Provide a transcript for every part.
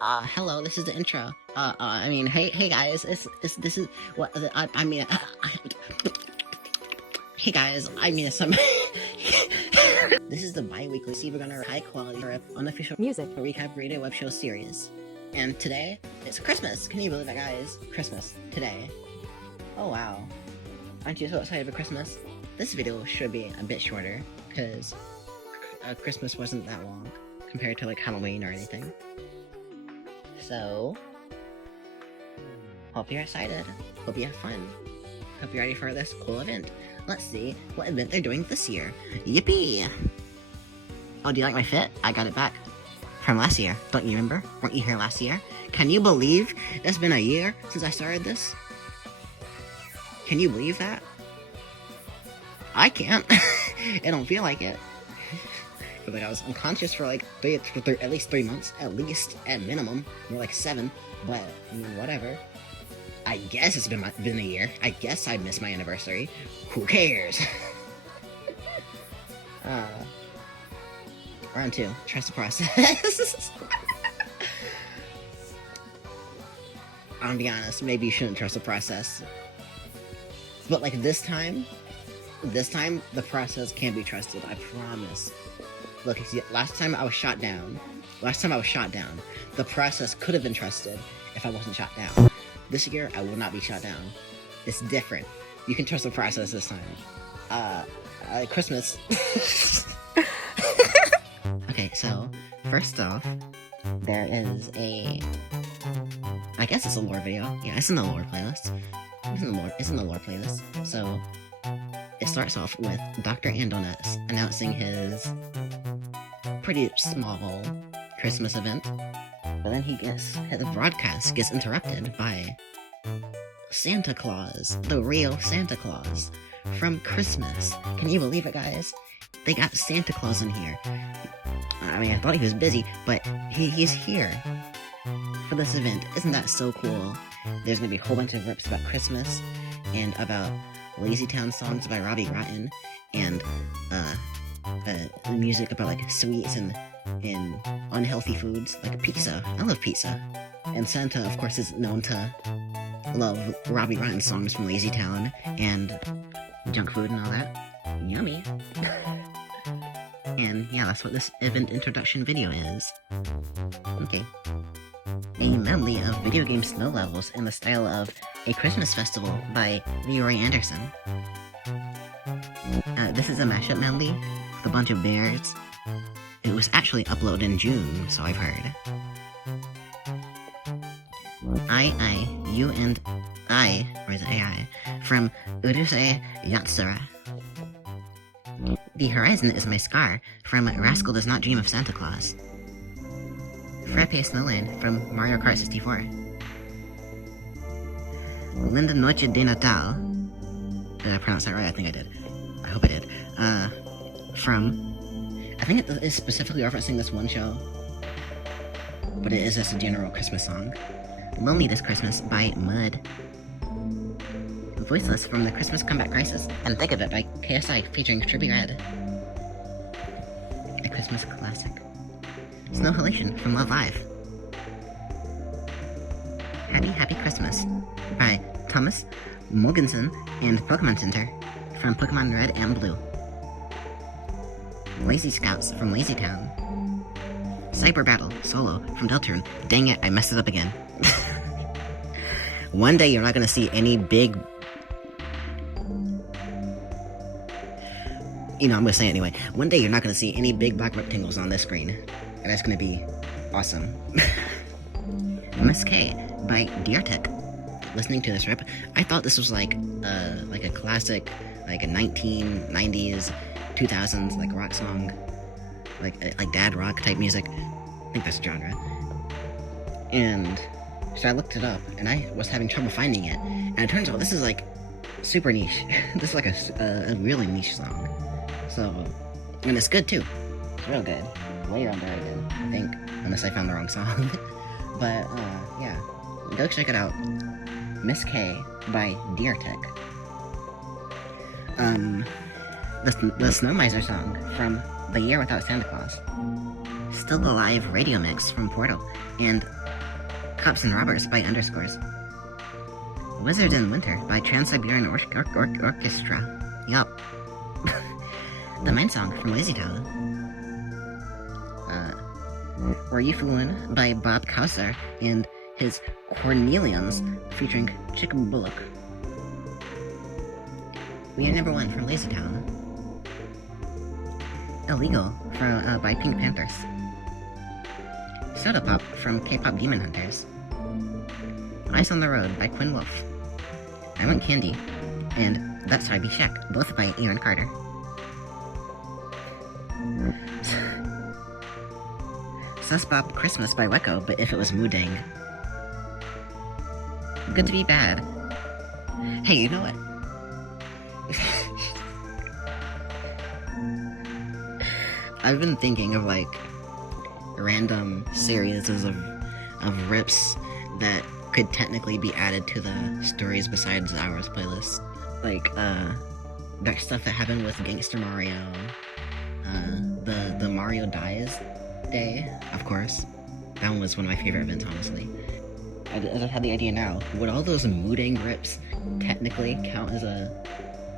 Hello, this is the intro. Hey guys, this is what I mean. Hey guys, some. This is the bi-weekly SiIvaGunner high-quality unofficial music recap radio web show series, and today it's Christmas. Can you believe that, guys? Christmas today. Oh wow, aren't you so excited for Christmas? This video should be a bit shorter because Christmas wasn't that long compared to like Halloween or anything. So, hope you're excited, hope you have fun, hope you're ready for this cool event. Let's see what event they're doing this year. Yippee! Oh, do you like my fit? I got it back from last year. Don't you remember? Weren't you here last year? Can you believe it's been a year since I started this? Can you believe that? I can't. I don't feel like it. Like I was unconscious for like at least 3 months, at minimum, more like 7. But I mean, whatever. I guess it's been a year. I guess I missed my anniversary. Who cares? Round 2. Trust the process. I'll be honest. Maybe you shouldn't trust the process. But like this time, the process can be trusted. I promise. Look, see, last time I was shot down, the process could have been trusted if I wasn't shot down. This year, I will not be shot down. It's different. You can trust the process this time. Christmas. Okay, so, first off, there is I guess it's a lore video. Yeah, it's in the lore playlist. It's in the lore playlist. So, it starts off with Dr. Andonuts announcing his pretty small Christmas event, but then the broadcast gets interrupted by Santa Claus, the real Santa Claus from Christmas. Can you believe it, guys? They got Santa Claus in here. I mean, I thought he was busy, but he's here for this event. Isn't that so cool? There's gonna be a whole bunch of rips about Christmas and about Lazy Town songs by Robbie Rotten and music about like sweets and unhealthy foods like pizza. I love pizza. And Santa, of course, is known to love Robbie Rotten songs from Lazy Town and junk food and all that. Yummy. And yeah, that's what this event introduction video is. Okay. A medley of video game snow levels in the style of A Christmas Festival by Leroy Anderson. This is a mashup medley with a bunch of bears. It was actually uploaded in June, so I've heard. You and I, or is it AI, from Urusei Yatsura. The Horizon is My Scar, from Rascal Does Not Dream of Santa Claus. Frappe Snowland, from Mario Kart 64. Linda Noche de Natal. Did I pronounce that right? I think I did. I hope I did. I think it is specifically referencing this one show, but it is just a general Christmas song. Lonely This Christmas by Mud. Voiceless from the Christmas Comeback Crisis, and Think of It by KSI featuring Trippie Redd. A Christmas classic. Snow Halation from Love Live. Happy Christmas by Thomas Mogensen and Pokemon Center from Pokemon Red and Blue. Lazy Scouts from Lazy Town. Cyber Battle Solo from Deltarune. Dang it, I messed it up again. One day you're not gonna see any big... I'm gonna say it anyway. One day you're not gonna see any big black rectangles on this screen. And that's gonna be awesome. Miss K by Deertek. Listening to this rip, I thought this was like a classic, like a 1990s, 2000s like rock song, like dad rock type music. I think that's the genre. And so I looked it up, and I was having trouble finding it. And it turns out this is like super niche. This is like a really niche song. So, and it's good too. It's real good. Way underrated, I think, unless I found the wrong song. But yeah, go check it out. Miss K by Deertek. The Snow Miser song from The Year Without Santa Claus. Still Alive radio mix from Portal, and Cops and Robbers by Underscores. Wizard in Winter by Trans-Siberian Orchestra. Yup. The Main Song from Lazy Town. Were You Foolin' by Bob Kauser and his Cornelians featuring Chick Bullock. We are number 1 from Lazy Town. Illegal by Pink Panthers. Soda Pop from K-Pop Demon Hunters. Ice on the Road by Quinn Wolf. I Want Candy and That's How I Be Shaq, both by Aaron Carter. Sus Bop Christmas by Weko, but if it was Moodang. Good to Be Bad. Hey, you know what? I've been thinking of like random series of rips that could technically be added to the Stories Besides Ours playlist. Like that stuff that happened with Gangster Mario, the Mario Dies Day, of course. That one was one of my favorite events, honestly. I just had the idea now. Would all those Moodang rips technically count as a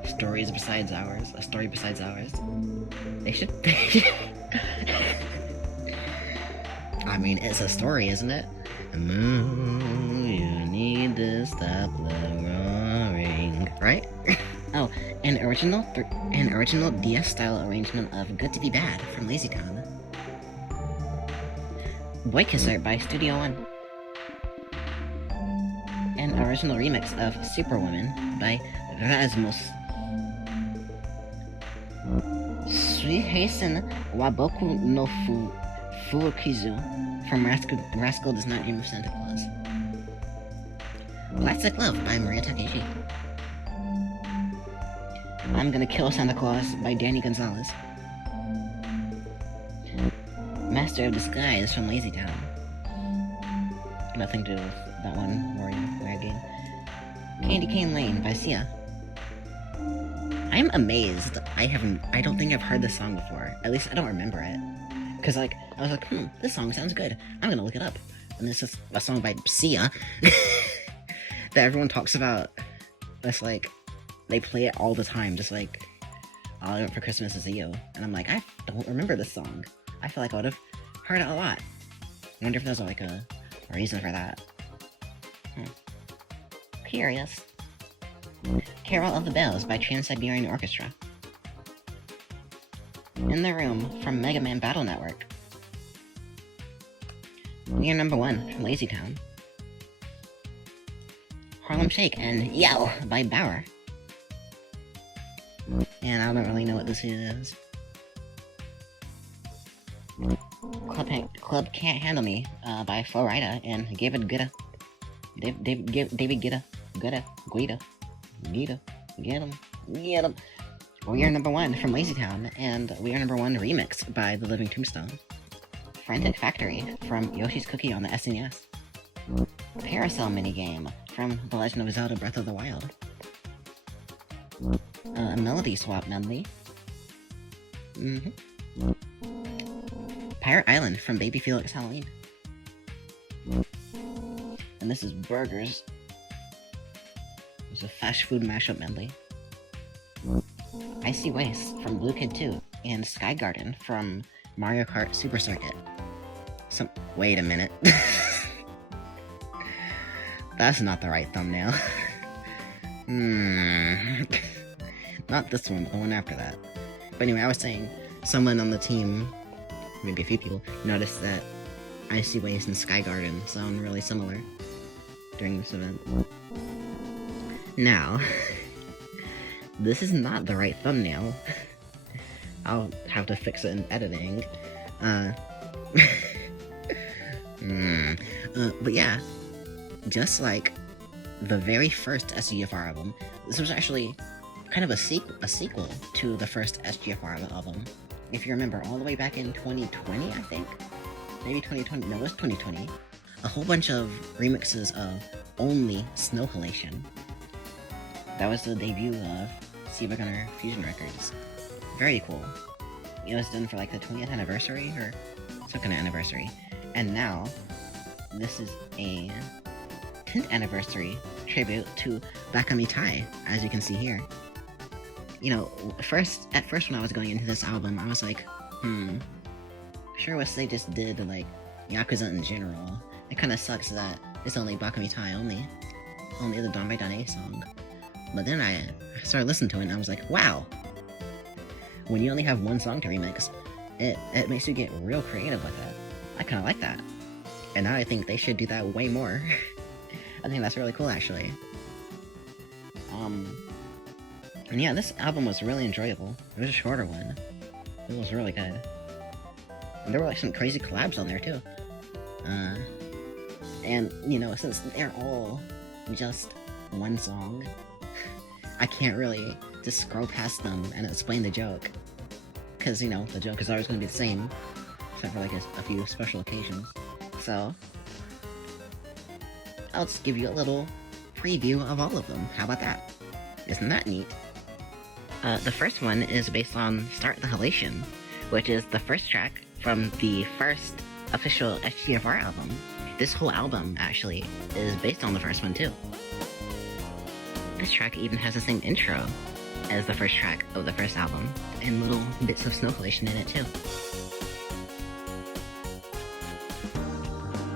Stories Besides Ours? A story besides ours? They should. I mean, it's a story, isn't it? Moo, you need to stop the roaring. Right? Oh, an original DS-style arrangement of Good to Be Bad from Lazy Town. Boy Kisser by Studio One. An original remix of Superwoman by Rasmus. Suihesen Waboku no Fukizu from Rascal Does Not Dream of Santa Claus. Plastic Love by Maria Takeshi. I'm Gonna Kill Santa Claus by Danny Gonzalez. Master of Disguise from Lazy Town. Nothing to do with that one Mario game. Candy Cane Lane by Sia. I'm amazed. I don't think I've heard this song before. At least I don't remember it. Cause like, I was like, this song sounds good. I'm gonna look it up. And this is a song by Sia that everyone talks about. That's like, they play it all the time, just like All I Want for Christmas Is You. And I'm like, I don't remember this song. I feel like I would have heard it a lot. I wonder if there's like a reason for that. Curious. Carol of the Bells by Trans-Siberian Orchestra. In the Room from Mega Man Battle Network. We are number 1 from Lazy Town. Harlem Shake and Yell by Bauer. And I don't really know what this is. Club Can't Handle Me by Flo Rida and David Guetta. David Guetta. Guida. Get him. We are number 1 from Lazy Town, and we are number 1 remixed by The Living Tombstone. Frantic Factory from Yoshi's Cookie on the SNES. Parasail minigame from The Legend of Zelda Breath of the Wild. A Melody Swap medley. Pirate Island from Baby Felix Halloween. And this is Burgers. It's a fast food mashup medley. Icy Waste from Blue Kid 2 and Sky Garden from Mario Kart Super Circuit. Wait a minute. That's not the right thumbnail. Not this one, the one after that. But anyway, I was saying, someone on the team, maybe a few people, noticed that Icy Waste and Sky Garden sound really similar during this event. Now, this is not the right thumbnail. I'll have to fix it in editing. But yeah, just like the very first SGFR album, this was actually kind of a sequel to the first SGFR album. If you remember, all the way back in 2020, I think? Maybe 2020, no, it was 2020. A whole bunch of remixes of Only Snow Halation. That was the debut of SiIvaGunner Fusion Records. Very cool. It was done for like the 20th anniversary or 2nd anniversary. And now, this is a 10th anniversary tribute to Bakamitai, as you can see here. You know, at first when I was going into this album, I was like, sure wish they just did, like, Yakuza in general. It kinda sucks that it's only Bakamitai only the Dame Dane song. But then I started listening to it and I was like, wow! When you only have one song to remix, it makes you get real creative with it. I kinda like that. And now I think they should do that way more. I think that's really cool, actually. And yeah, this album was really enjoyable. It was a shorter one. It was really good. And there were like some crazy collabs on there too. And, you know, since they're all just one song, I can't really just scroll past them and explain the joke. Because, you know, the joke is always going to be the same, except for like a few special occasions. So, I'll just give you a little preview of all of them. How about that? Isn't that neat? The first one is based on Start the Halation, which is the first track from the first official SGFR album. This whole album, actually, is based on the first one, too. This track even has the same intro as the first track of the first album, and little bits of Snow Halation in it, too.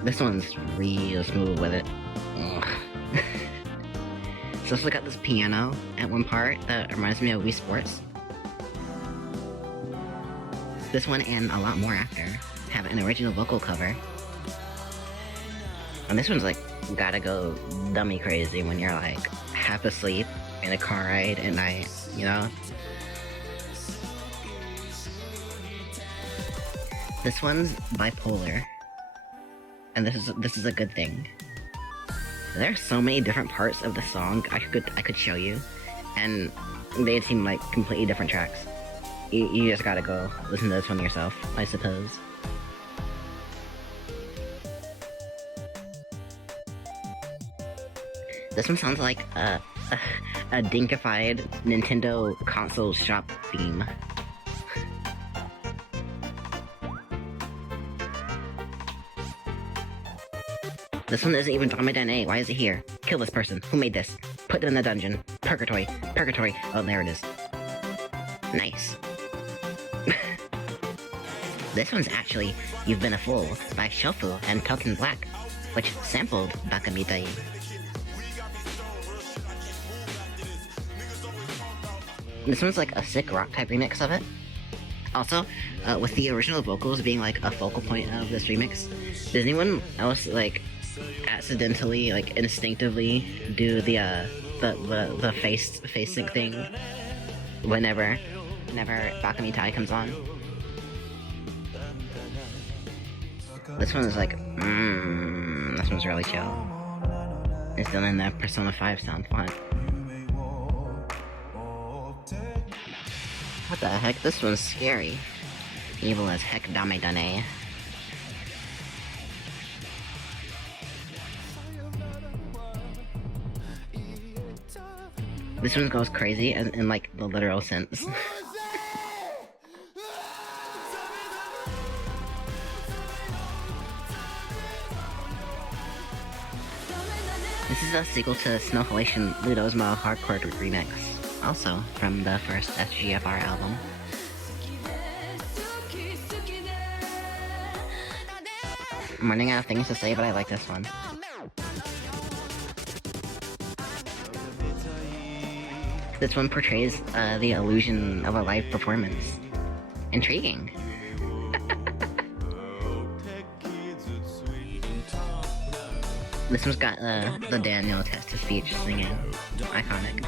This one's real smooth with it. Ugh. So let's look at this piano at one part that reminds me of Wii Sports. This one and a lot more after have an original vocal cover. And this one's like, gotta go dummy crazy when you're like half asleep in a car ride at night, you know? This one's bipolar. And this is a good thing. There are so many different parts of the song I could show you, and they seem like completely different tracks. You just gotta go listen to this one yourself, I suppose. This one sounds like a dinkified Nintendo console shop theme. This one isn't even Dame Dane. Why is it here? Kill this person. Who made this? Put it in the dungeon. Purgatory. Purgatory. Oh, there it is. Nice. This one's actually You've Been a Fool by Shofu and Token Black, which sampled Bakamitai. This one's like a sick rock type remix of it. Also, with the original vocals being like a focal point of this remix, does anyone else like accidentally, like instinctively do the face sync thing whenever Bakamitai comes on? This one is like, this one's really chill. It's done in that Persona 5 sound font. What the heck? This one's scary. Evil as heck, Dame Dane. This one goes crazy in like the literal sense. This is a sequel to Snow Halation Ludosmo Hardcore Remix, also from the first SGFR album. I'm running out of things to say, but I like this one. This one portrays the illusion of a live performance. Intriguing. This one's got the Daniel text-to-speech singing. Iconic.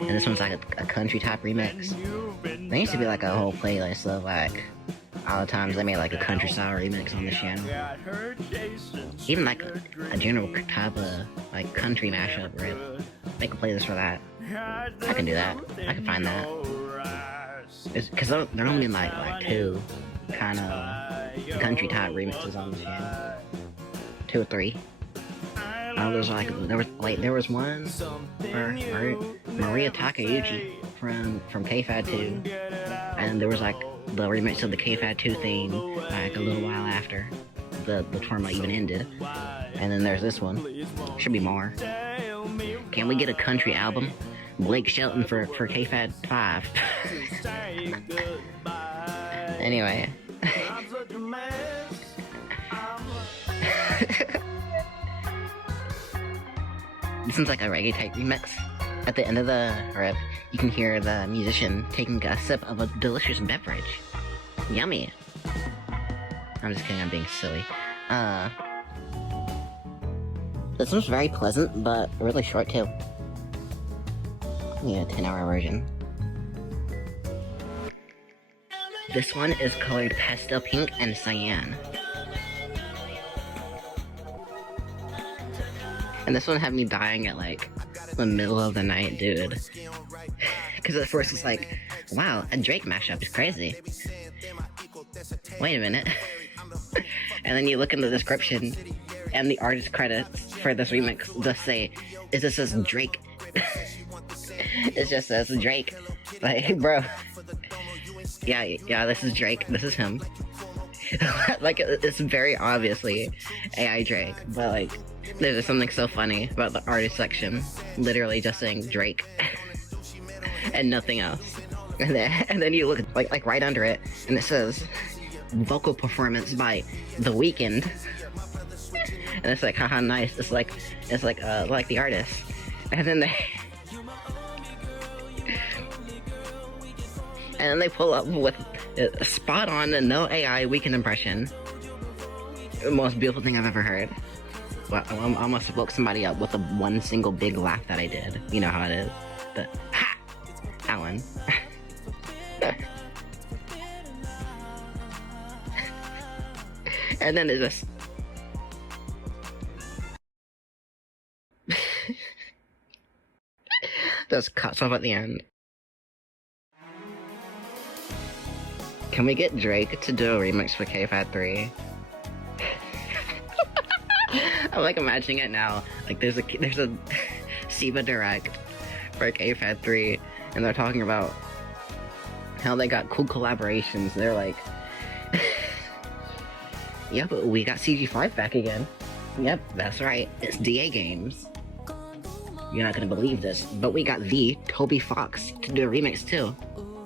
And this one's like a country top remix. There used to be like a whole playlist of like all the times they made like a country style remix on the channel. Even like a general type of like country mashup, right? Make a playlist for that. I can do that. I can find that. Because there only been like two kind of country type remixes on the channel. 2 or 3. There was one for Maria Takeuchi from K-Fad 2, and there was like the remix of the KFAD 2 theme like a little while after the tournament even ended. And then there's this one. Should be more. Can we get a country album? Blake Shelton for KFAD 5. Anyway. This one's like a reggae type remix. At the end of the rip, you can hear the musician taking a sip of a delicious beverage. Yummy. I'm just kidding, I'm being silly. This one's very pleasant, but really short too. Yeah, 10-hour version. This one is colored pastel pink and cyan. And this one had me dying at like the middle of the night, dude. Because at first it's like, wow, a Drake mashup is crazy. Wait a minute. And then you look in the description, and the artist credits for this remix just say, it just says Drake. It just says Drake. Like, bro. Yeah, this is Drake. This is him. Like, it's very obviously AI Drake, but like, there's just something so funny about the artist section, literally just saying Drake, and nothing else. And then you look like right under it, and it says vocal performance by The Weeknd, and it's like, haha, nice. It's like the artist, and then they pull up with a spot on and no AI Weeknd impression. The most beautiful thing I've ever heard. Well, I almost woke somebody up with one single big laugh that I did. You know how it is. The ha! That one. And then it just cuts off at the end. Can we get Drake to do a remix for KFAD 3? I'm like imagining it now. Like there's a SiIva Direct for KFAD 3, and they're talking about how they got cool collaborations. They're like, yeah, but we got CG5 back again. Yep, that's right. It's DA Games. You're not gonna believe this, but we got the Toby Fox to do a remix too,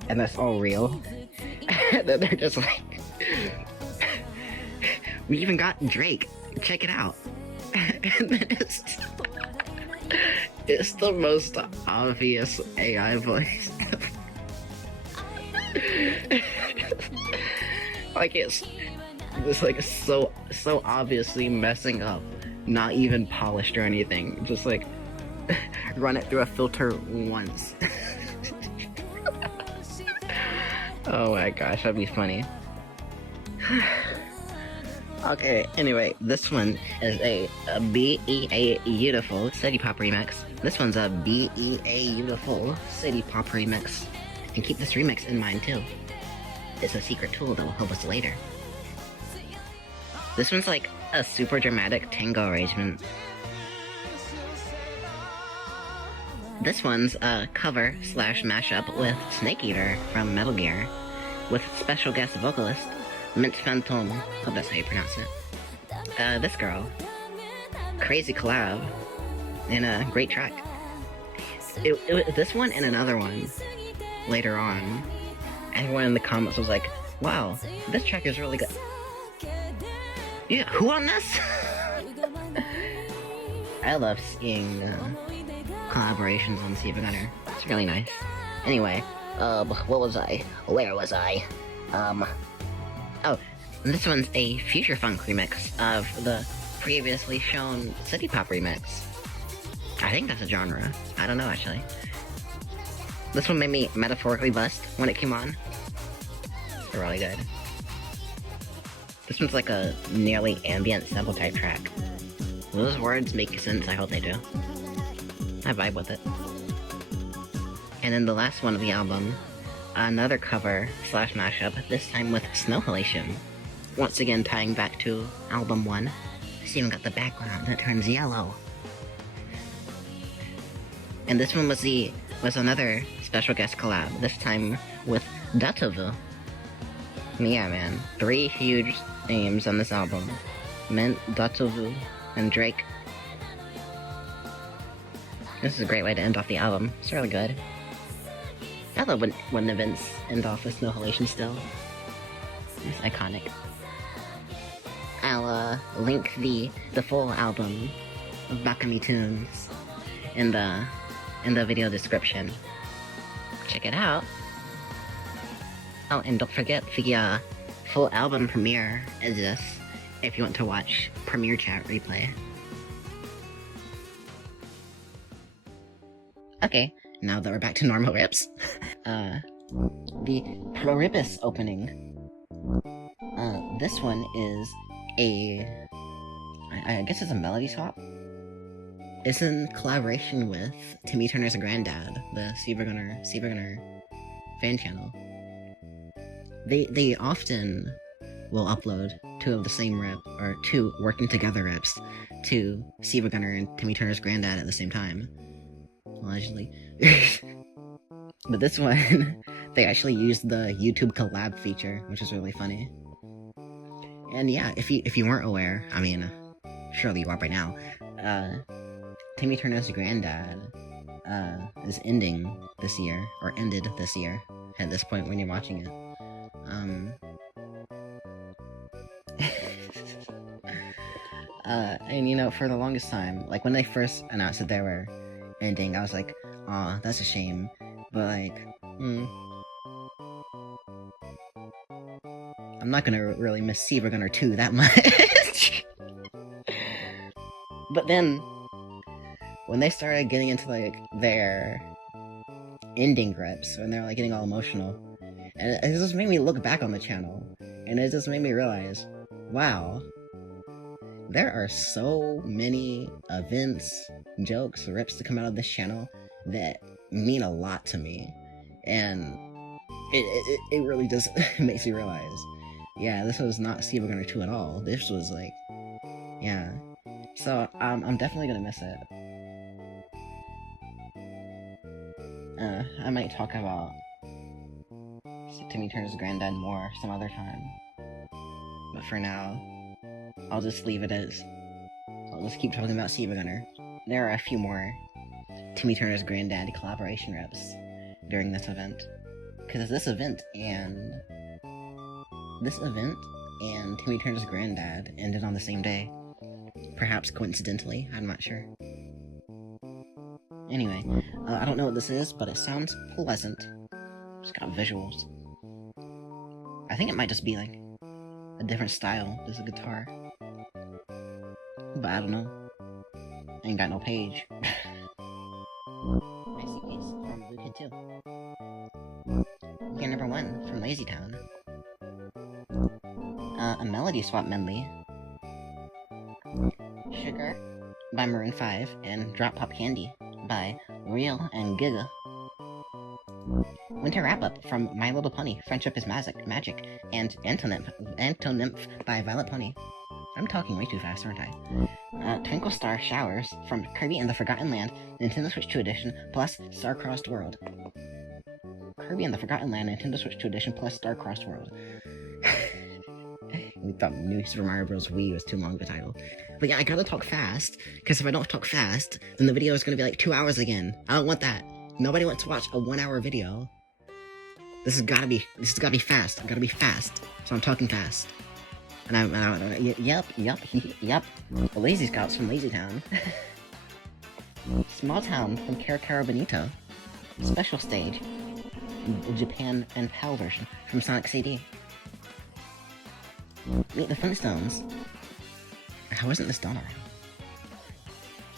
and that's all real. And then they're just like, we even got Drake. Check it out. And then it's the most obvious AI voice ever. Like it's like so obviously messing up, not even polished or anything. Just like run it through a filter once. Oh my gosh, that'd be funny. Okay, anyway, this one is a BEA Beautiful City Pop remix. This one's a BEA Beautiful City Pop remix. And keep this remix in mind too. It's a secret tool that will help us later. This one's like a super dramatic tango arrangement. This one's a cover / mashup with Snake Eater from Metal Gear, with special guest vocalist Mint Phantom. Hope that's how you pronounce it. This girl. Crazy collab. And a great track. This one and another one later on. Everyone in the comments was like, wow, this track is really good. Yeah, who on this? I love seeing collaborations on SiIvaGunner. It's really nice. Anyway, what was I? Where was I? Oh, this one's a future funk remix of the previously shown city pop remix. I think that's a genre. I don't know, actually. This one made me metaphorically bust when it came on. It's really good. This one's like a nearly ambient sample type track. Will those words make sense? I hope they do. I vibe with it. And then the last one of the album, another cover / mashup, this time with Snow Halation. Once again tying back to album 1. It's even got the background that turns yellow. And this one was another special guest collab, this time with Datovu. Yeah, man. 3 huge names on this album. Mint, Datovu, and Drake. This is a great way to end off the album. It's really good. I love when events end off with Snow Halation still. It's iconic. I'll link the full album of Bakami Tunes in the video description. Check it out. Oh, and don't forget the full album premiere is this if you want to watch Premiere Chat replay. Okay, now that we're back to normal rips, the Pluribus opening. This one is I guess it's a melody swap. It's in collaboration with Timmy Turner's granddad, the SiIvaGunner fan channel. They often will upload 2 of the same rip, or 2 working together rips, to SiIvaGunner and Timmy Turner's granddad at the same time. Allegedly. But this one, they actually used the YouTube collab feature, which is really funny. And yeah, if you weren't aware, I mean, surely you are by now, Timmy Turner's granddad is ending this year, or ended this year, at this point when you're watching it. And you know, for the longest time, like when they first announced that they were ending, I was like, aw, that's a shame, but like, I'm not gonna really miss SiIvaGunner 2 that much. But then, when they started getting into like their ending grips, when they're like getting all emotional, and it just made me look back on the channel, and it just made me realize, wow, there are so many events, jokes, rips to come out of this channel that mean a lot to me, and it really just makes me realize, yeah, this was not SiIvaGunner 2 at all. This was like, yeah. So I'm definitely gonna miss it. I might talk about Timmy Turner's granddad more some other time, but for now, I'll just leave it as. I'll just keep talking about SiIvaGunner. There are a few more Timmy Turner's granddad collaboration reps during this event, because this event and Timmy Turner's granddad ended on the same day. Perhaps coincidentally, I'm not sure. Anyway, I don't know what this is, but it sounds pleasant. It's got visuals. I think it might just be like a different style, just a guitar. But I don't know. I ain't got no page. Icy Case from Blue Kid 2. Year number 1 from Lazy Town. A melody swap medley. Sugar by Maroon 5 and Drop Pop Candy by Real and Giga. Winter Wrap Up from My Little Pony, Friendship is Magic, and Antonymph by Violet Pony. I'm talking way too fast, aren't I? Twinkle Star Showers from Kirby and the Forgotten Land, Nintendo Switch 2 Edition, plus Star-Crossed World. Kirby and the Forgotten Land, Nintendo Switch 2 Edition, plus Star-Crossed World. We thought New Super Mario Bros. Wii was too long of a title. But yeah, I gotta talk fast, because if I don't talk fast, then the video is gonna be like 2 hours again. I don't want that. Nobody wants to watch a 1 hour video. This has gotta be fast. I've gotta be fast. So I'm talking fast. And yep. The Lazy Scouts from Lazy Town. Small Town from Cara Bonito. Special Stage. Japan and PAL version from Sonic CD. Meet the Flintstones. How isn't this done already?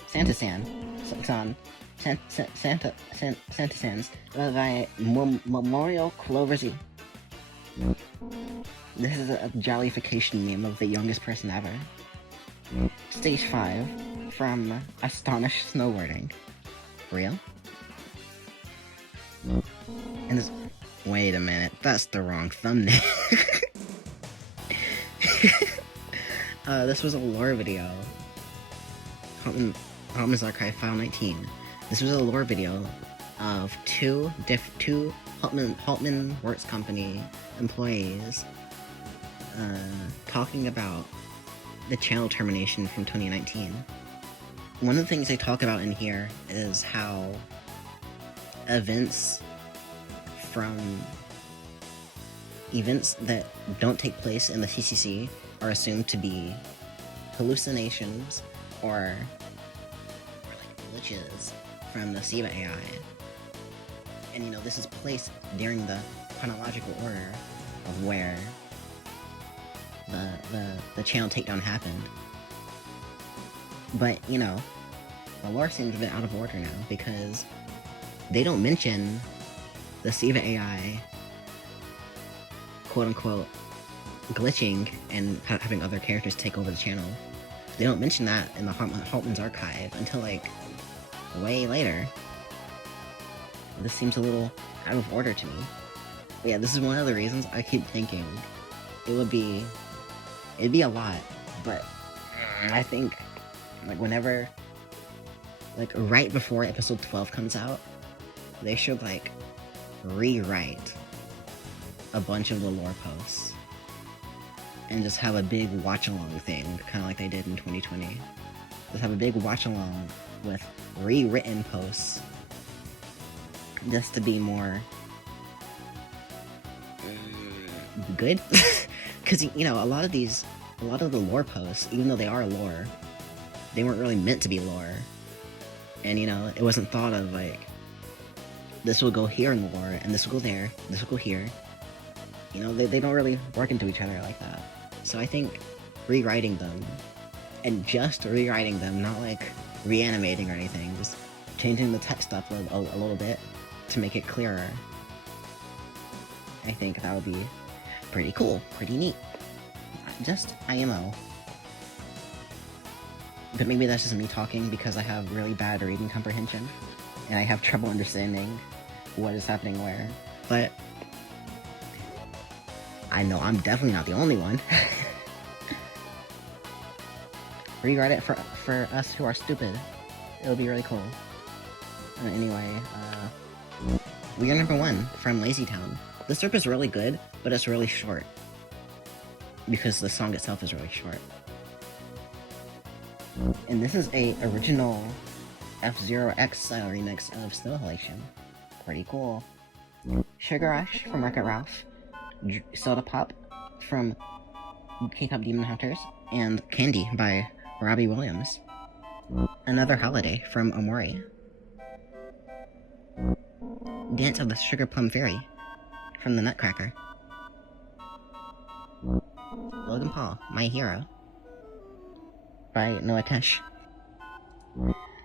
Santa Sans by Memorial Clover Z. This is a jollification name of the youngest person ever. Stage 5 from Astonished Snowboarding. Real? And this. Wait a minute, that's the wrong thumbnail. This was a lore video. Hotman's Archive File 19. This was a lore video of two Haltman Works Company employees talking about the channel termination from 2019. One of the things they talk about in here is how events that don't take place in the CCC are assumed to be hallucinations or like glitches from the SiIva AI. And this is placed during the chronological order of where the channel takedown happened. But, the lore seems a bit out of order now, because they don't mention the SiIva AI, quote-unquote, glitching and having other characters take over the channel. They don't mention that in the Haltman's archive until, like, way later. This seems a little out of order to me. But yeah, this is one of the reasons I keep thinking it'd be a lot, but I think, like, whenever, like, right before episode 12 comes out, they should, like, rewrite a bunch of the lore posts and just have a big watch-along thing, kind of like they did in 2020. Just have a big watch-along with rewritten posts, just to be more good. Because, a lot of the lore posts, even though they are lore, they weren't really meant to be lore. And, it wasn't thought of, like, this will go here in the lore, and this will go there, this will go here. They don't really work into each other like that. So I think rewriting them, and just rewriting them, not, like, reanimating or anything, just changing the text up a little bit to make it clearer, I think that would be pretty cool, pretty neat. Just IMO. But maybe that's just me talking because I have really bad reading comprehension, and I have trouble understanding what is happening where. But I know I'm definitely not the only one. Rewrite it for us who are stupid. It'll be really cool. Anyway, we are number 1 from Lazy Town. This strip is really good, but it's really short, because the song itself is really short. And this is a original F-Zero X style remix of Snow Halation. Pretty cool. Sugar Rush from Wreck-It Ralph, Soda Pop from K-Pop Demon Hunters, and Candy by Robbie Williams. Another Holiday from Omori. Dance of the Sugar Plum Fairy from the Nutcracker. Logan Paul, My Hero by Noah Tesh.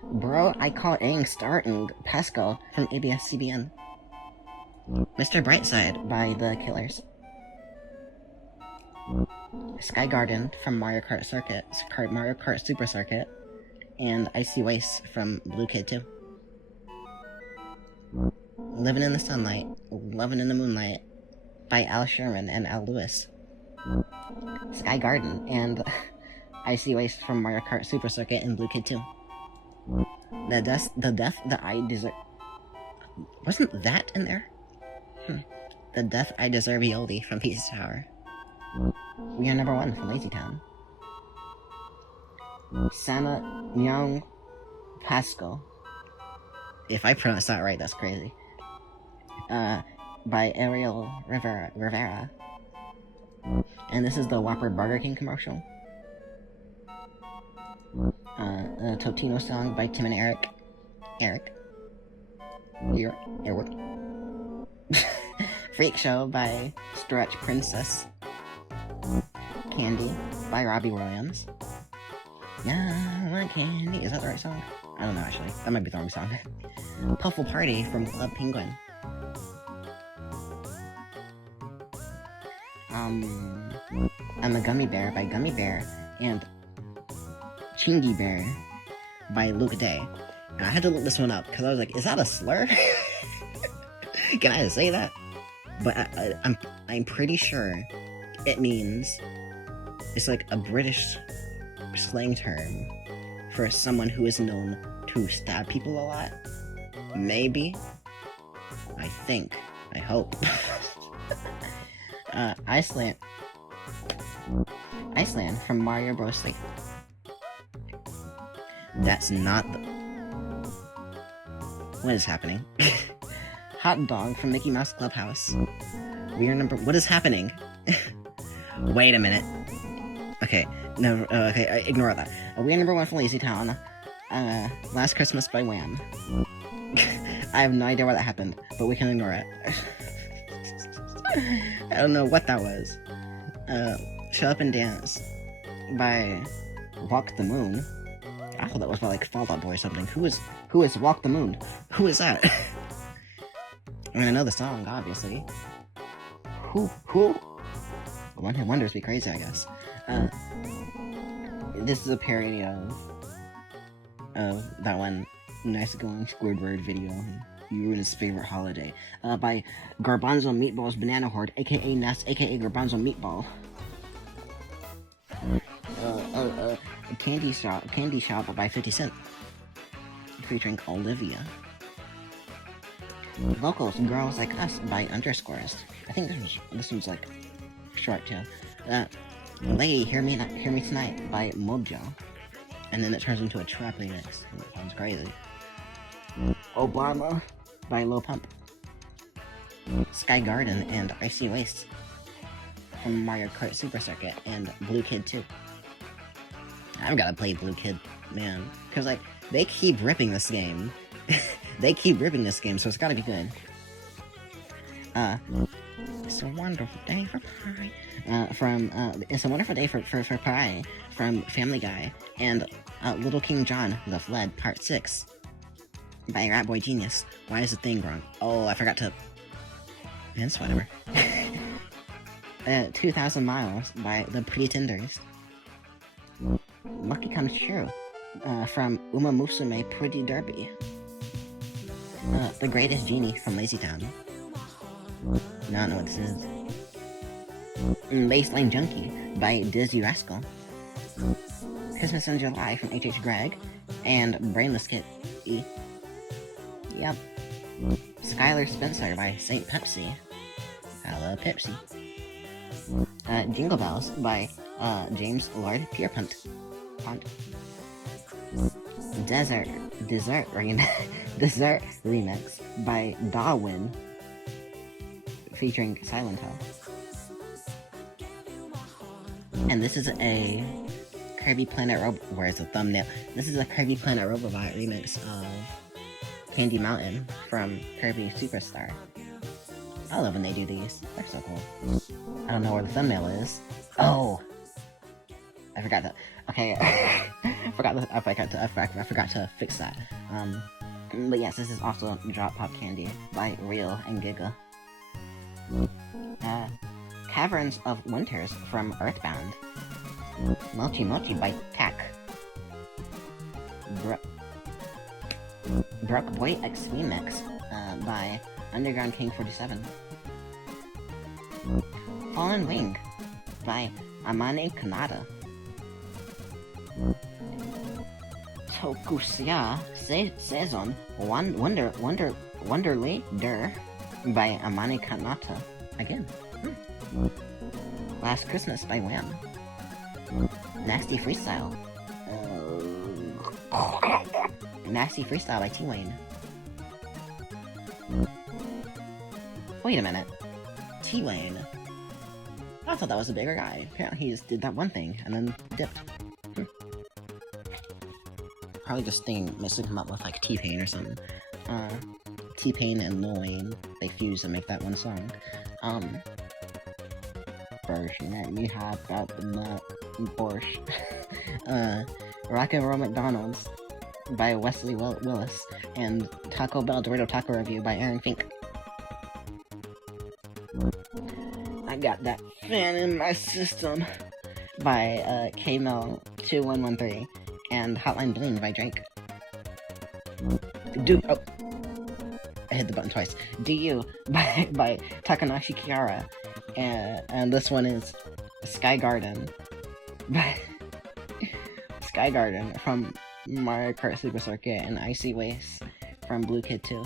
Bro, I Call Aang Star and Pascal from ABS-CBN. Mr. Brightside by The Killers. Sky Garden from Mario Kart Super Circuit, and Icy Waste from Blue Kid 2. Living in the Sunlight, Loving in the Moonlight by Al Sherman and Al Lewis. Sky Garden and Icy Waste from Mario Kart Super Circuit and Blue Kid 2. The Death That I Deserve... Wasn't that in there? The Death I Deserve Yoli from Pizza Tower. We are number 1 from Lazy Town. Sana Myung Pascal. If I pronounce that right, that's crazy. By Ariel Rivera. And this is the Whopper Burger King commercial. A Totino song by Tim and Eric. Eric. Freak Show by Stretch Princess. Candy by Robbie Williams. Yeah, I want candy. Is that the right song? I don't know, actually. That might be the wrong song. Puffle Party from Club Penguin. I'm a Gummy Bear by Gummy Bear, and Chingy Bear by Luke Day. And I had to look this one up, because I was like, is that a slur? Can I say that? But I'm pretty sure it means, it's like a British slang term for someone who is known to stab people a lot. Maybe. I think. I hope. Iceland. Iceland from Mario Bros. 3. That's not the... What is happening? Hot Dog from Mickey Mouse Clubhouse. We are number... What is happening? Wait a minute. Okay, no, okay, ignore that. We are number 1 from Lazy Town. Last Christmas by Wham. I have no idea why that happened, but we can ignore it. I don't know what that was. Show Up and Dance by Walk the Moon. I thought that was by like Fall Out Boy or something. Who is Walk the Moon? Who is that? I mean, I know the song, obviously. Who? One Hit Wonders be crazy, I guess. This is a parody of that one Nice Going Squidward video, You Ruined His Favorite Holiday, by Garbanzo Meatball's Banana Horde, aka Ness, aka Garbanzo Meatball. Candy Shop by 50 Cent, featuring Olivia. Vocals, Girls Like Us by Underscores. I think this one's like short too. Lady, Hear Me Tonight by Mojo. And then it turns into a trap remix. It sounds crazy. Obama by Lil Pump. Sky Garden and Icy Waste from Mario Kart Super Circuit and Blue Kid 2. I've gotta play Blue Kid, man. Because, like, they keep ripping this game. They keep ripping this game, so it's gotta be good. It's a wonderful day for pie. It's a wonderful day for pie from Family Guy, and Little King John, The Fled, Part 6 by Ratboy Genius. Why is the thing wrong? Oh, I forgot to... It's whatever. 2,000 Miles by The Pretenders. Lucky Comes True from Uma Musume Pretty Derby. The Greatest Genie from Lazy Town. I don't know what this is. Baseline Junkie by Dizzy Rascal. Christmas in July from H.H. Gregg and Brainless Kid E. Yep. Skylar Spencer by Saint Pepsi. Hello, Pepsi. Jingle Bells by James Lord Pierpont. Dessert Remix by Darwin, featuring Silent Hill. And this is a Kirby Planet Robot. Where's the thumbnail? This is a Kirby Planet Robobot remix of Candy Mountain from Kirby Superstar. I love when they do these. They're so cool. I don't know where the thumbnail is. Oh, I forgot that. Okay, I forgot to fix that. But yes, this is also Drop Pop Candy by Real and Giga. Caverns of Winters from Earthbound. Mochi Mochi by Tak. Broke Boy X Remix by Underground King 47. Fallen Wing by Amane Kanata. Tokusia Saison Wonderly Der by Amane Kanata. Again. Last Christmas by Wham. Nasty Freestyle. Nasty Freestyle by T-Wayne. Wait a minute. T-Wayne. I thought that was a bigger guy. Apparently he just did that one thing and then dipped. Probably just mixing him up with like T-Pain or something. T-Pain and Lil Wayne, they fuse and make that one song. First, let me hop out the nut Porsche. Rock and Roll McDonald's by Wesley Willis, and Taco Bell Dorito Taco Review by Aaron Fink. I got that fan in my system by KMel2113, and Hotline Bling by Drake. Oh, I hit the button twice. Do You by Takanashi Kiara, and this one is Sky Garden by Sky Garden from Mario Kart Super Circuit, and Icy Waste from Blue Kid 2.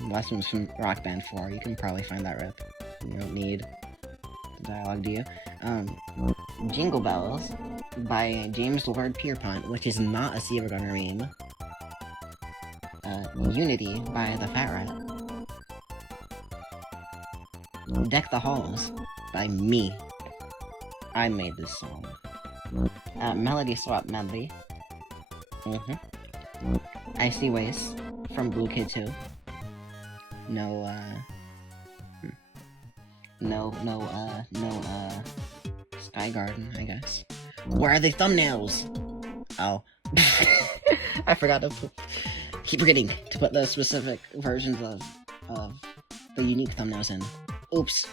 The last one's from Rock Band 4. You can probably find that rip. You don't need dialogue to you. Jingle Bells by James Lord Pierpont, which is not a SiIvaGunner meme. Unity by The Fat Rat. Deck the Halls by me. I made this song. Melody Swap Medley. Icy Waste from Blue Kid 2. No Sky Garden, I guess. Where are the thumbnails? Oh. I forgot to keep forgetting to put the specific versions of the unique thumbnails in. Oops.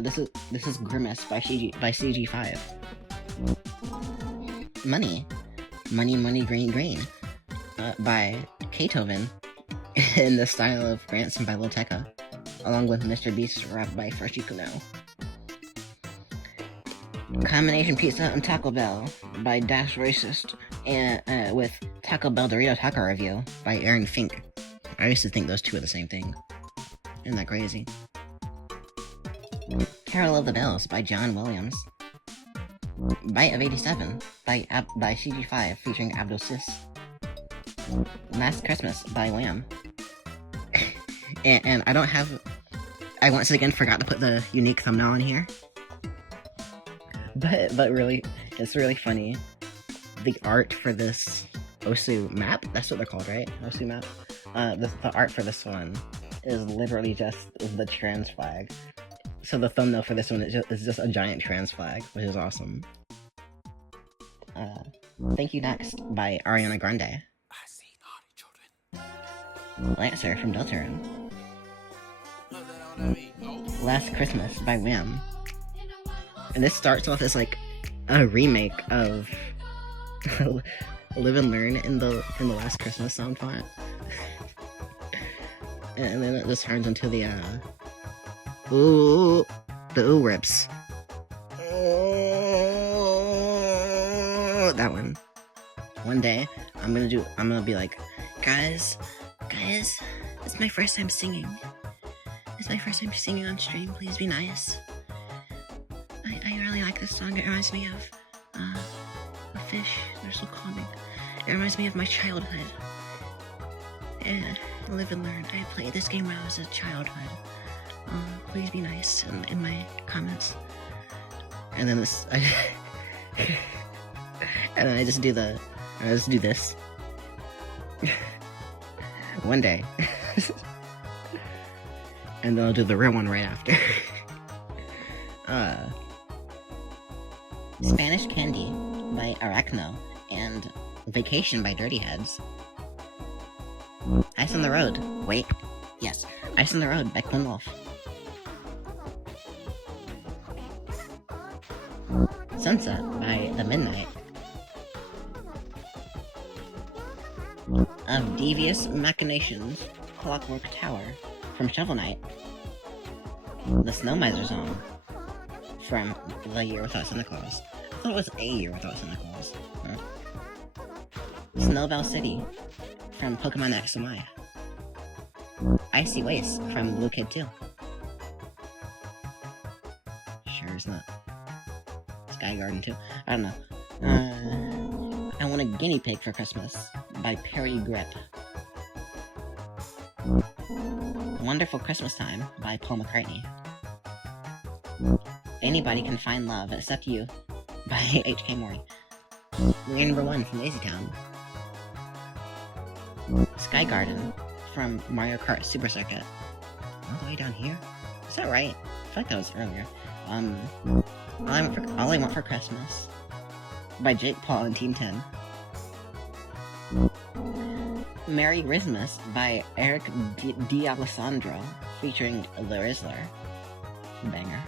This is Grimace by CG5. Money, Green Green by Beethoven in the style of Branson by Lil Tecca, along with Mr. Beast rap by Freshie Kuno. Combination Pizza and Taco Bell by Dash Racist, and with Taco Bell Dorito Taco Review by Aaron Fink. I used to think those two are the same thing. Isn't that crazy? Carol of the Bells by John Williams. Bite of 87 by CG5 featuring Abdul Sis. Last Christmas by Wham. and I don't have... I once again forgot to put the unique thumbnail in here. But really, it's really funny. The art for this Osu map, that's what they're called, right? Osu map? The art for this one is literally just the trans flag. So the thumbnail for this one is just a giant trans flag, which is awesome. Thank You Next by Ariana Grande. I see naughty children. Lancer from Deltarune. Last Christmas by Wham. And this starts off as like a remake of Live and Learn in the Last Christmas sound font. And then it just turns into the ooh rips. Oh, that one. One day, I'm gonna be like, guys, it's my first time singing. It's my first time singing on stream. Please be nice. I really like this song. It reminds me of a fish. They're so calming. It reminds me of my childhood. And Live and Learn. I played this game when I was a childhood. Please be nice in my comments. And then this, and then I just do this. One day. And then I'll do the real one right after. Spanish Candy by Arachno and Vacation by Dirty Heads. Ice on the Road. Wait. Yes. Ice on the Road by Quinn Wolf. Sunset by The Midnight. Of Devious Machinations, Clockwork Tower from Shovel Knight. The Snow Miser song from The Year Without Santa Claus. I thought it was A Year Without Santa Claus. Snowbell City from Pokemon XY. Icy Waste from Blue Kid 2. Sure is not. Sky Garden 2. I don't know. I Want a Guinea Pig for Christmas by Perry Grip. Wonderful Christmas Time by Paul McCartney. Anybody Can Find Love Except You by H.K. Mori. We're number 1 from Lazy Town. Sky Garden from Mario Kart Super Circuit. All the way down here? Is that right? I feel like that was earlier. All I Want for Christmas by Jake Paul and Team 10. Merry Christmas by Eric D'Alessandro featuring The Rizzler. Banger.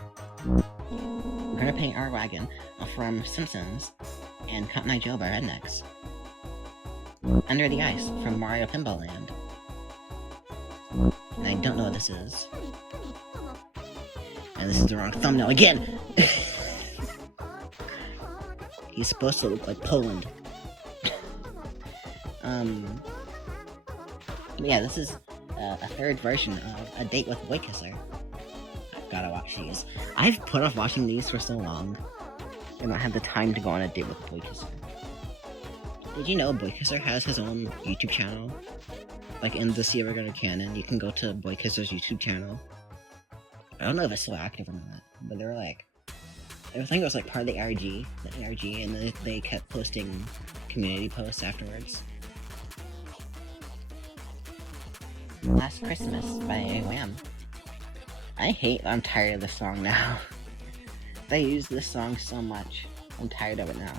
We're gonna paint our wagon from Simpsons and Cotton Eye Joe by Rednecks. Under the Ice from Mario Pinball Land. And I don't know what this is. And this is the wrong thumbnail again! He's supposed to look like Poland. Yeah, this is a third version of A Date with Boy Kisser. gotta watch these. I've put off watching these for so long, and I had the time to go on a date with Boy Kisser. Did you know Boy Kisser has his own YouTube channel? Like in the SiIvaGunner canon, you can go to Boy Kisser's YouTube channel. I don't know if it's still active or not, but they were like, I think it was like part of the ARG, and then they kept posting community posts afterwards. Last Christmas by Wham. I'm tired of this song now. They use this song so much. I'm tired of it now.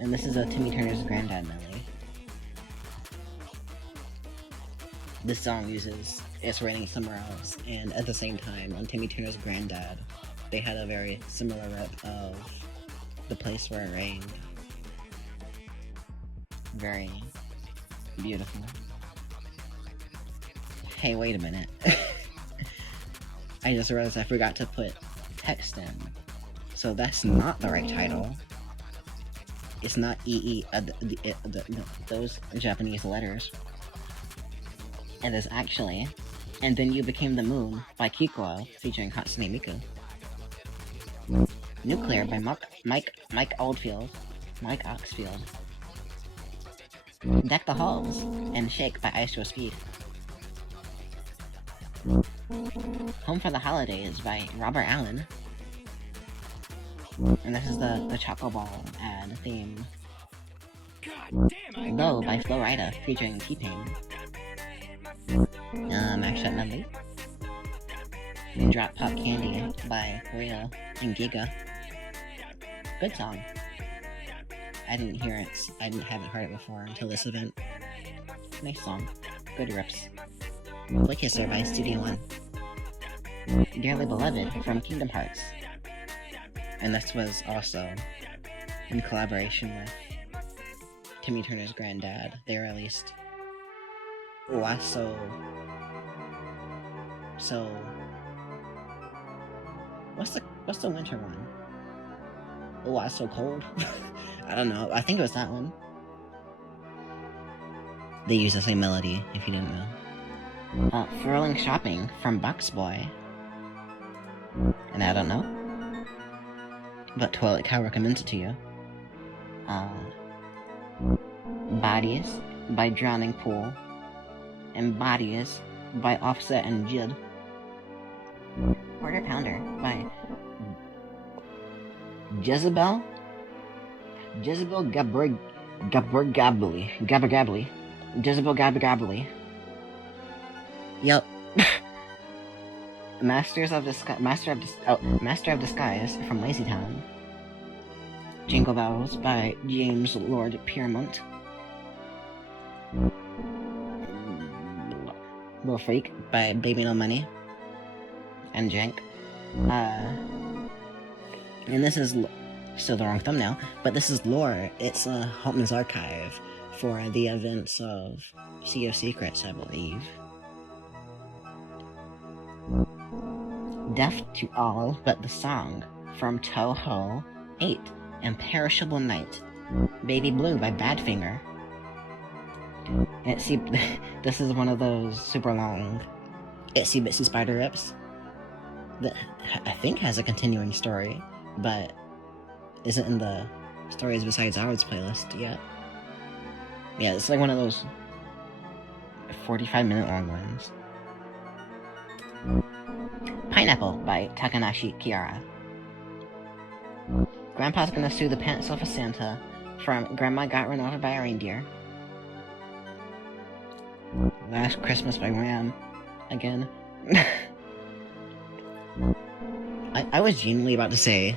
And this is a Timmy Turner's Granddad medley. This song uses It's Raining Somewhere Else, and at the same time, on Timmy Turner's Granddad, they had a very similar rip of The Place Where It Rained. Very beautiful. Hey, wait a minute. I just realized I forgot to put text in. So that's not the right title. It's not those Japanese letters. It is actually And Then You Became the Moon by Kiko featuring Hatsune Miku. Nuclear by Mike Oldfield. Mike Oxfield. Deck the Halls and Shake by Ice Speed. Home for the Holidays by Robert Allen. And this is the Choco Ball ad theme. Low by Flo Rida featuring T-Pain. Mashup medley. Drop Pop Candy by Rio and Giga. Good song. I haven't heard it before until this event. Nice song. Good rips. Boy Kisser by Studio One. Dearly Beloved from Kingdom Hearts. And this was also in collaboration with Timmy Turner's Granddad. They released what's the winter one? Oh, Why So Cold? I don't know. I think it was that one. They use the same melody, if you didn't know. Thrilling Shopping from Box Boy. And I don't know, but Toilet Cow recommends it to you. Bodies by Drowning Pool. And Bodies by Offset and Jid. Quarter Pounder by Jezebel Gabbly. Jezebel Gabbly. Yep. Master of Disguise from Lazy Town. Jingle Bells by James Lord Piermont. Little Freak by Baby No Money and Jank. And this is still the wrong thumbnail, but this is lore. It's a Holtman's archive for the events of Sea of Secrets, I believe. Deaf to All But the Song from Toho 8. Imperishable Night. Baby Blue by Badfinger. This is one of those super long Itsy Bitsy Spider rips that I think has a continuing story, but isn't in the Stories Besides Ours playlist yet. Yeah, it's like one of those 45-minute long ones. Pineapple by Takanashi Kiara. Grandpa's Gonna Sue the Pants Off of Santa from Grandma Got Run Over by a Reindeer. Last Christmas by Wham. Again. I was genuinely about to say,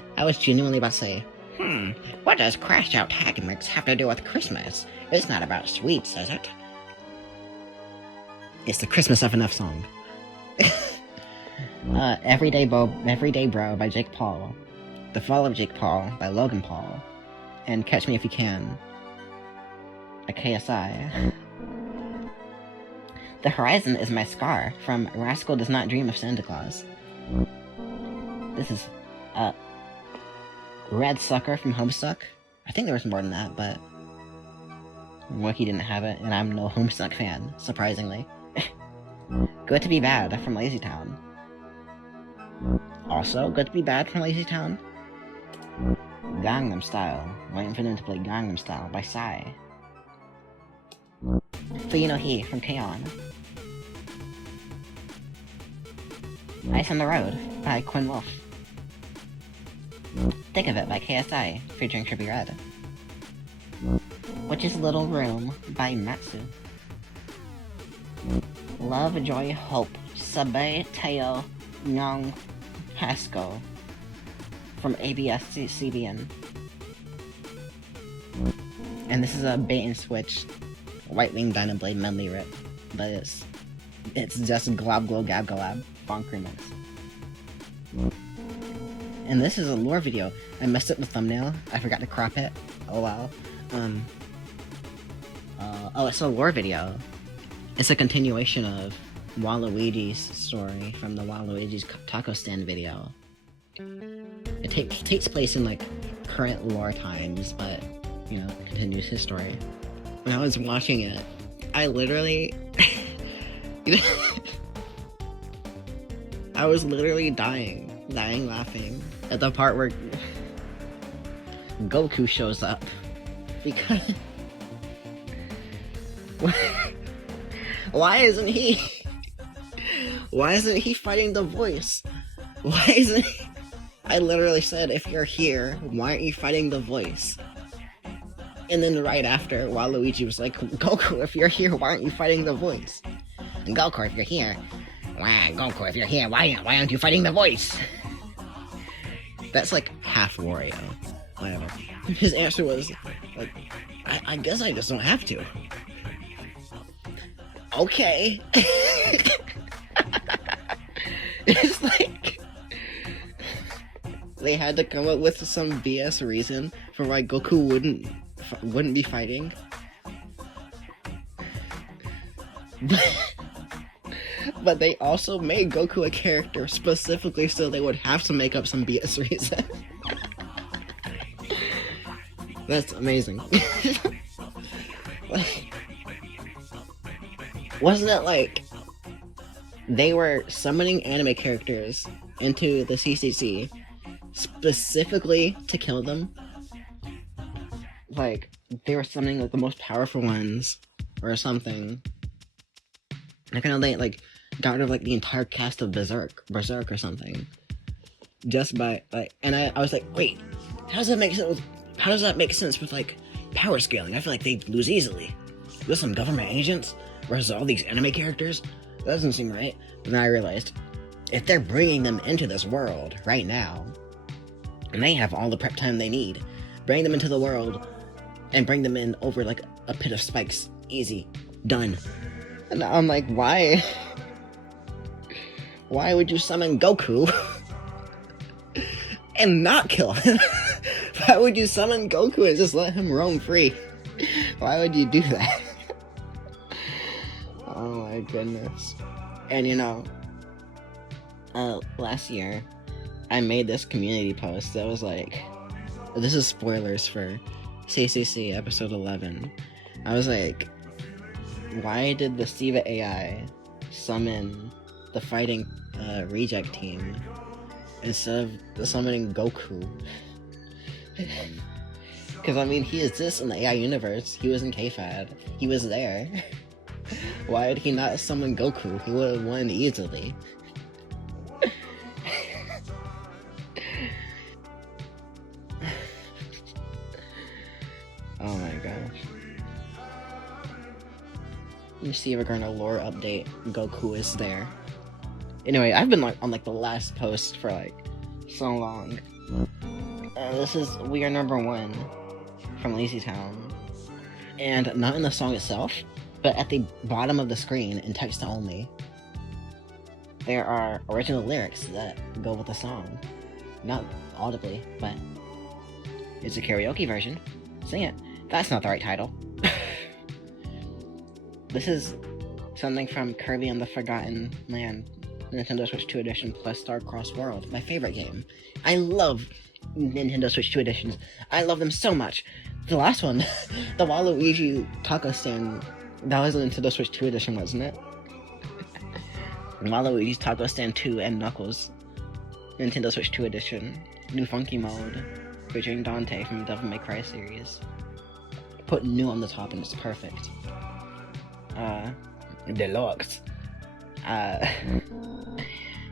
what does Crash Out Tag Mix have to do with Christmas? It's not about sweets, is it? It's the Christmas FNF song. Everyday Bro by Jake Paul. The Fall of Jake Paul by Logan Paul. And Catch Me If You Can by KSI. The Horizon Is My Scar from Rascal Does Not Dream of Santa Claus. This is Red Sucker from Homestuck. I think there was more than that, but Wiki didn't have it, and I'm no Homestuck fan, surprisingly. Good to Be Bad from Lazy Town. Also, Good to Be Bad from Lazy Town. Gangnam Style. Waiting for them to play Gangnam Style by Psy. Fui no He from K-On. Ice on the Road by Quinn Wolf. Think of It by KSI featuring Trippie Redd. Witch's Little Room by Matsu. Love, Joy, Hope, Sabe, Teo, Nyong, Pasco from ABS CBN. And this is a bait and switch White Wing Dynablade medley rip, but it's just Glob Glow Gab Galab funk remix. And this is a lore video. I messed up the thumbnail. I forgot to crop it. Oh wow. Oh, it's a lore video. It's a continuation of Waluigi's story from the Waluigi's taco stand video. It takes place in like current lore times, but you know, it continues his story. When I was watching it, I literally I was literally dying laughing at the part where Goku shows up because why isn't he fighting the voice? Why isn't he? I literally said, if you're here, why aren't you fighting the voice? And then right after, Waluigi was like, Goku, if you're here, why aren't you fighting the voice? And Goku, if you're here, why aren't you fighting the voice? That's like half Wario. Whatever. His answer was, like, I guess I just don't have to. Okay. It's like they had to come up with some BS reason for why Goku wouldn't be fighting. But they also made Goku a character specifically so they would have to make up some BS reason. That's amazing. Wasn't it like they were summoning anime characters into the CCC specifically to kill them? Like, they were summoning like the most powerful ones or something. Like, I know they like got rid of like the entire cast of Berserk or something. Just by like, and I was like, wait, how does that make sense with like power scaling? I feel like they'd lose easily. With some government agents versus all these anime characters? That doesn't seem right. But then I realized, if they're bringing them into this world right now, and they have all the prep time they need, bring them into the world, and bring them in over like a pit of spikes. Easy. Done. And I'm like, why? Why would you summon Goku and not kill him? Why would you summon Goku and just let him roam free? Why would you do that? Oh my goodness. And you know, last year, I made this community post that was like, this is spoilers for CCC episode 11. I was like, why did the SiIva AI summon the fighting reject team instead of summoning Goku? Because I mean, he exists in the AI universe. He was in K-Fad. He was there. Why did he not summon Goku? He would have won easily. Oh my gosh. You see, we're going to lore update. Goku is there. Anyway, I've been like on like the last post for like so long. This is We Are Number One from Lazy Town. And not in the song itself, but at the bottom of the screen in text only, there are original lyrics that go with the song. Not audibly, but it's a karaoke version. Sing it. That's not the right title. This is something from Kirby and the Forgotten Land, Nintendo Switch 2 Edition plus Star-Crossed World, my favorite game. I love Nintendo Switch 2 Editions. I love them so much. The last one, the Waluigi Taco Stand, that was a Nintendo Switch 2 Edition, wasn't it? Waluigi's Taco Stand 2 and Knuckles. Nintendo Switch 2 edition. New funky mode. Featuring Dante from the Devil May Cry series. Put new on the top and it's perfect. Deluxe.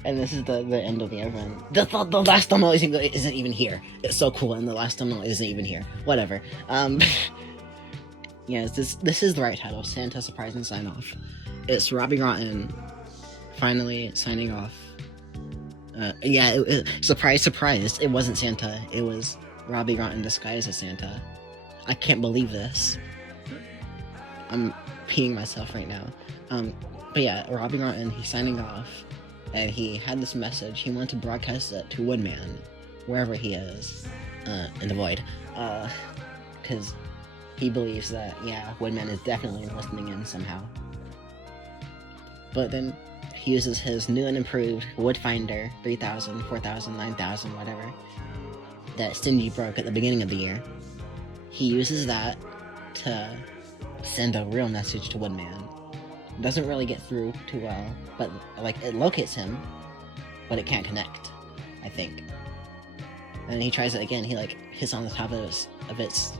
And this is the end of the event. The last thumbnail isn't even here. It's so cool, and the last thumbnail isn't even here. Whatever. Yes, this is the right title. Santa Surprise and Sign Off. It's Robbie Rotten finally signing off. Surprise, surprise. It wasn't Santa. It was Robbie Rotten disguised as Santa. I can't believe this. I'm peeing myself right now. But yeah, Robbie Rotten, he's signing off. And he had this message. He wanted to broadcast it to Woodman, wherever he is, in the void. Because he believes that, yeah, Woodman is definitely listening in somehow. But then he uses his new and improved Woodfinder 3000, 4000, 9000, whatever, that Stingy broke at the beginning of the year. He uses that to send a real message to Woodman. Doesn't really get through too well, but like it locates him, but it can't connect, I think. And he tries it again. He like hits on the top of its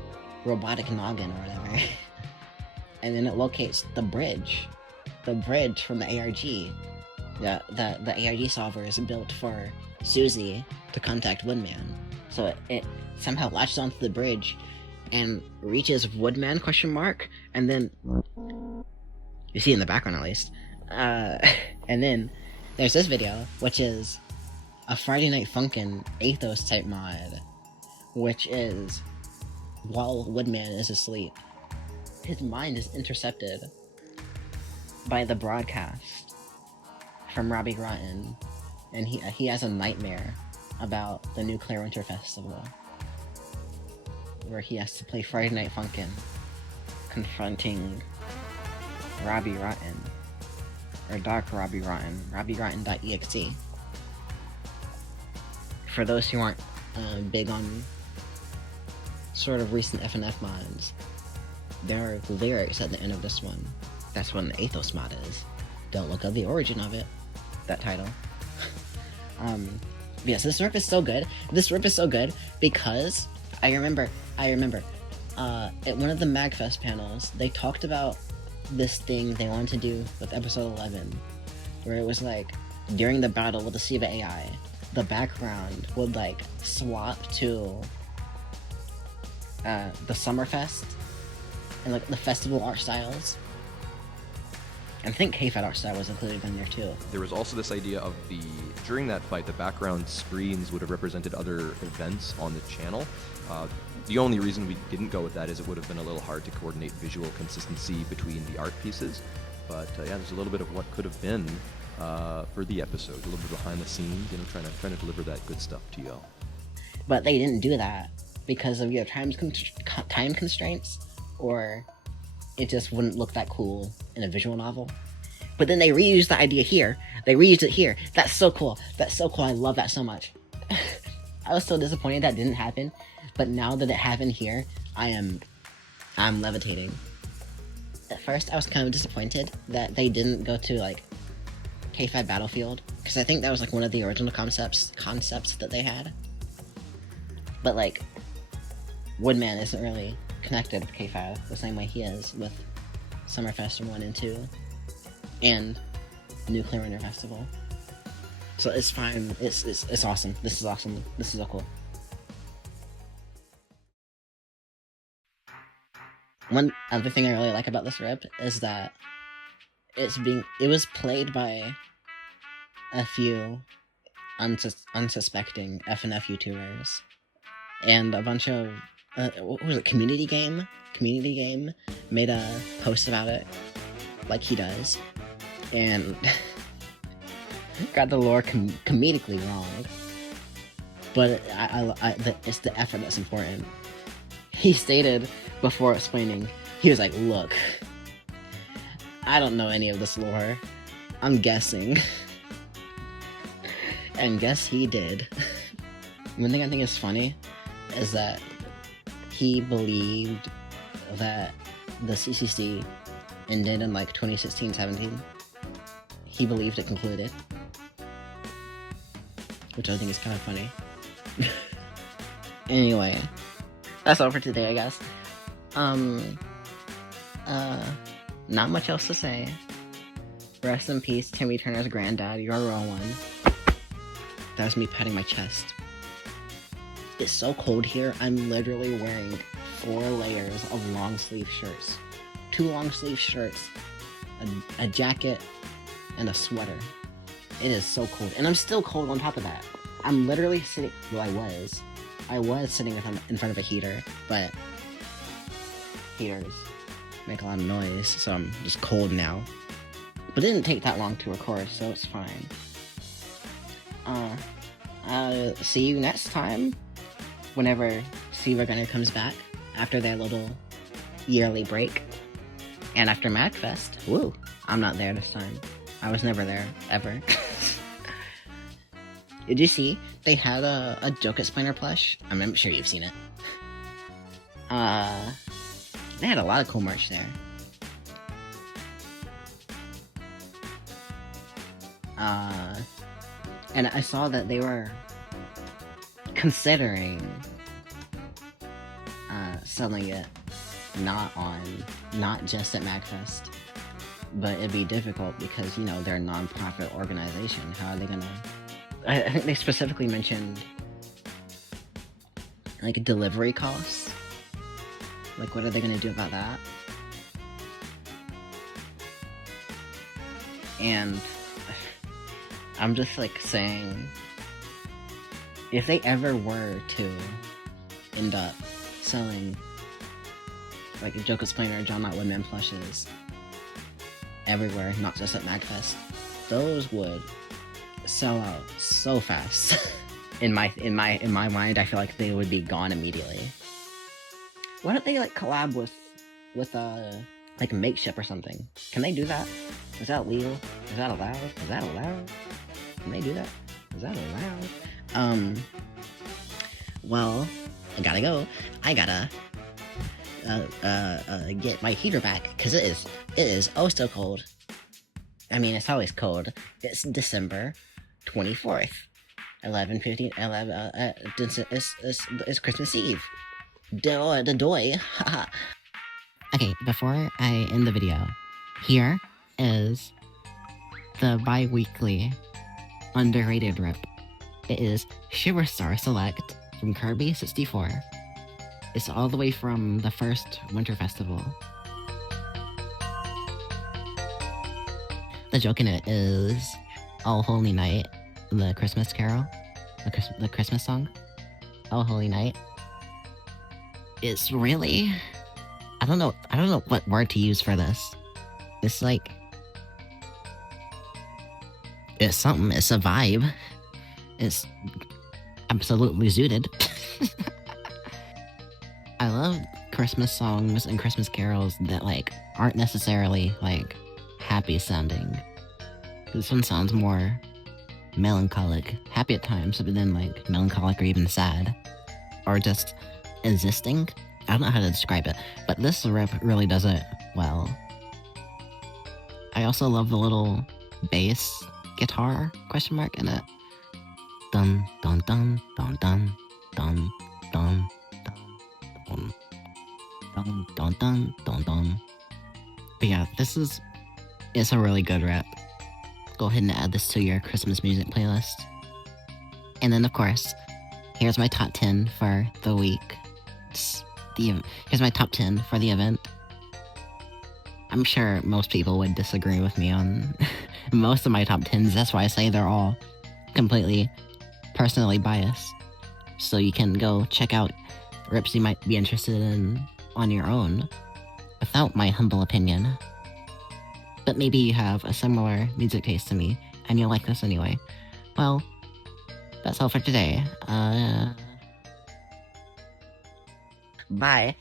robotic noggin or whatever, and then it locates the bridge from the ARG. The ARG solver is built for Susie to contact Woodman, so it somehow latches onto the bridge and reaches Woodman ? And then. You see in the background, at least. And then there's this video, which is a Friday Night Funkin' Athos type mod, which is while Woodman is asleep, his mind is intercepted by the broadcast from Robbie Rotten, and he has a nightmare about the Nuclear Winter Festival, where he has to play Friday Night Funkin', confronting Robbie Rotten, or Dark Robbie Rotten, RobbieRotten.exe. For those who aren't big on sort of recent FNF mods, there are lyrics at the end of this one. That's what an Athos mod is. Don't look up the origin of it. That title. Yes, this rip is so good. This rip is so good because I remember at one of the MagFest panels, they talked about this thing they wanted to do with episode 11, where it was like during the battle with the SiIva AI, the background would like swap to the Summerfest and like the festival art styles. I think K-Fed art style was included in there too. There was also this idea of during that fight, the background screens would have represented other events on the channel. The only reason we didn't go with that is it would have been a little hard to coordinate visual consistency between the art pieces. But yeah, there's a little bit of what could have been for the episode, a little bit behind the scenes, trying to deliver that good stuff to y'all. But they didn't do that because of either time constraints, or it just wouldn't look that cool in a visual novel. But then they reused the idea here. They reused it here. That's so cool. That's so cool. I love that so much. I was so disappointed that didn't happen, but now that it happened here, I'm levitating. At first, I was kind of disappointed that they didn't go to like K5 Battlefield, because I think that was like one of the original concepts that they had. But like, Woodman isn't really connected with K5 the same way he is with Summerfest 1 and 2 and Nuclear Winter Festival. So it's fine. It's awesome. This is awesome. This is so cool. One other thing I really like about this rip is that it was played by a few unsuspecting FNF YouTubers and a bunch of what was it? Community Game made a post about it, like he does, and got the lore comedically wrong. But it's the effort that's important. He stated before explaining, he was like, "Look, I don't know any of this lore. I'm guessing." And guess he did. One thing I think is funny is that he believed that the CCC ended in like 2016-17. he believed it concluded. Which I think is kind of funny. Anyway, that's all for today, I guess. Not much else to say. Rest in peace, Timmy Turner's granddad. You're a real one. That was me patting my chest. It's so cold here, I'm literally wearing 4 layers of long sleeve shirts. 2 long sleeve shirts, a jacket, and a sweater. It is so cold. And I'm still cold on top of that. I'm literally sitting, well, I was sitting in front of a heater, but heaters make a lot of noise, so I'm just cold now. But it didn't take that long to record, so it's fine. See you next time, whenever SiIvaGunner comes back, after their little yearly break. And after MagFest. Woo! I'm not there this time. I was never there, ever. Did you see? They had a Joke Explainer plush. I'm sure you've seen it. They had a lot of cool merch there. And I saw that they were considering selling it not just at MagFest, but it'd be difficult because, you know, they're a non-profit organization. How are they gonna... I think they specifically mentioned, like, delivery costs. Like, what are they gonna do about that? And I'm just, like, saying, if they ever were to end up selling, like, Joke Explainer, John Not Woodman plushes everywhere, not just at MagFest, those would sell out so fast. in my mind, I feel like they would be gone immediately. Why don't they, like, collab with like, Makeship or something? Can they do that? Is that legal? Is that allowed? Is that allowed? Can they do that? Is that allowed? Well, I gotta go. I gotta get my heater back, because it is oh so cold. I mean, it's always cold. It's December 24th. 11:50, it's Christmas Eve. The doy. Okay, before I end the video, here is the bi-weekly underrated rip. It is Shiver Star Select from Kirby 64. It's all the way from the first Winter Festival. The joke in it is All Holy Night, the Christmas carol, the Christmas song. All Holy Night. It's really... I don't know what word to use for this. It's like... It's something, it's a vibe. It's absolutely zooted. I love Christmas songs and Christmas carols that, like, aren't necessarily, like, happy sounding. This one sounds more melancholic. Happy at times, but then, like, melancholic or even sad. Or just existing. I don't know how to describe it, but this rip really does it well. I also love the little bass guitar question mark in it. Dun dun dun dun dun dun dun dun dun dun dun dun dun. But yeah, it's a really good rap. Go ahead and add this to your Christmas music playlist. And then, of course, here's my top 10 for the week. Here's my top 10 for the event. I'm sure most people would disagree with me on most of my top 10s. That's why I say they're all completely personally biased. So you can go check out rips you might be interested in on your own, without my humble opinion. But maybe you have a similar music taste to me, and you'll like this anyway. Well, that's all for today. Bye.